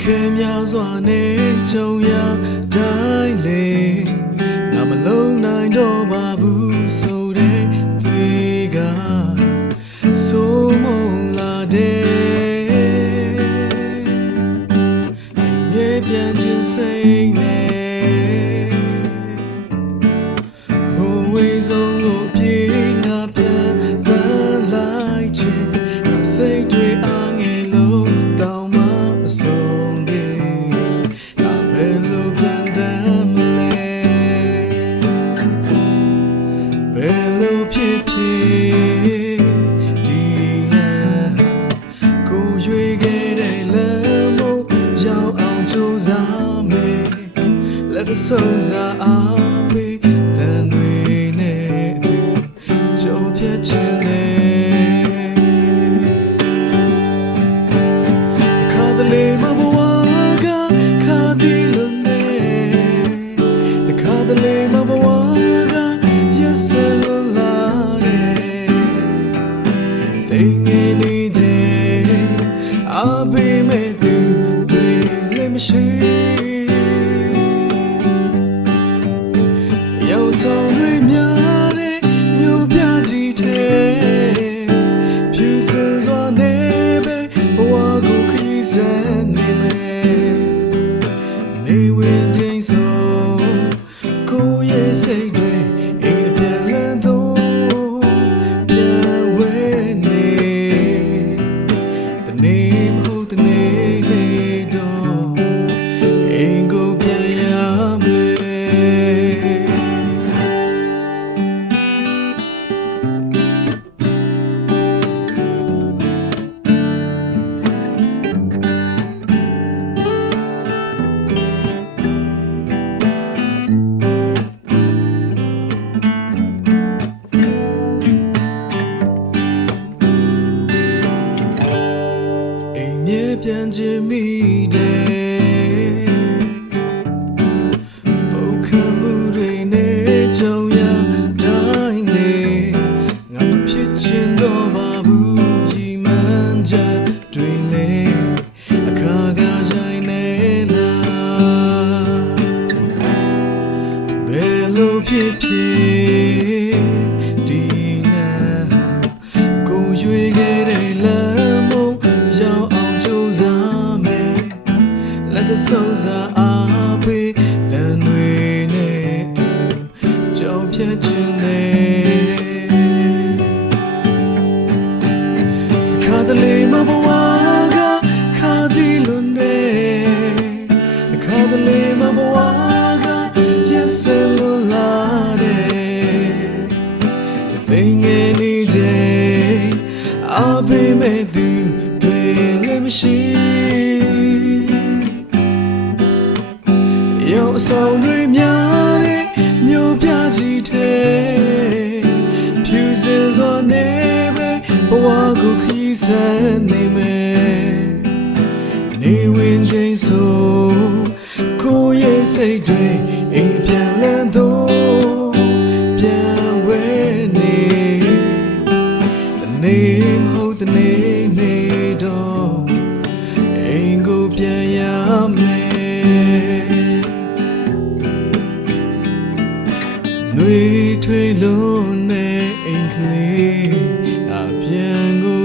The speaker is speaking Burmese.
ခင်များစွာနဲ့ကြုံရတိုင်းလေငါမလုံးနိုင်တော့ပါဘူးဆိုတဲ့တွေကဆိုးမုံလာတဲ့မြေပြန်ခြင်းစိတ်နဲ့ဟိုဝေးဆုံးကိုပြေးငါပြန်သမ်းလိုက်ခြင်းငါစိတ်တွေအားငယ်လို့တောင်းမအဆုံးဖြစ်ဖြစ်ဒီလမ်းကိုရွေခဲ့တဲ့လမ်းမို့ရောက်အောင်ကြိုးစားမယ်လက်တဆုံးစားအားပေးတန်တွေနဲ့သူကြုံဖြတ်ခြင်းနဲ့ခါတလေမဘဝကခါဒီလုံးနဲ့တခါတလေမဘဝက yes I'll be with you, let me see. Yo, so we meet, you beauty day. Pieces on nebe, walk kiss and name. They will change so. Go yes, say day, ain't the though.ပြန်ချင်မိတယ်ပုတ်ခတ်မှုတွေနဲ့ကြုံရတိုင်းလေငါမဖြစ်ချင်တော့ပါဘူးရီမှန်းချက်တွေလေအခါကဆိုင်နေလားဘယ်လိုဖြစ်ဖြစ်ဒီနာကိုရွေခဲ့တဲ့လမ်းမို့ရောက်တဆုံးစားအားပေးတန်တွေနဲ့သူကြောင်ဖြတ်ခြင်းနဲ့ခါတလေမဘဝကခါဒီလွန်တဲ့ခါတလေမဘဝက yes လွန်လာတဲ့သိငယ်နေချိန်အားပေးမဲ့သူတွေလည်းမရှိ有少女များတဲ့မြို့ပြကြီးထဲဖြူစင်စွာနေပဲဘဝကိုခရီးဆက်နေမယ်နေဝင်ချိန်ဆိုကိုယ့်ရဲ့စိတ်တွေအိမ်ပြန်လန်းတော့ပြန်ဝဲနေတနေ့မဟုတ်တနေ့နေတော့အိမ်ကိုပြန်ရမယ်နှွေထွေးလုံးနဲ့အိမ်ကလေးအပြန်ကို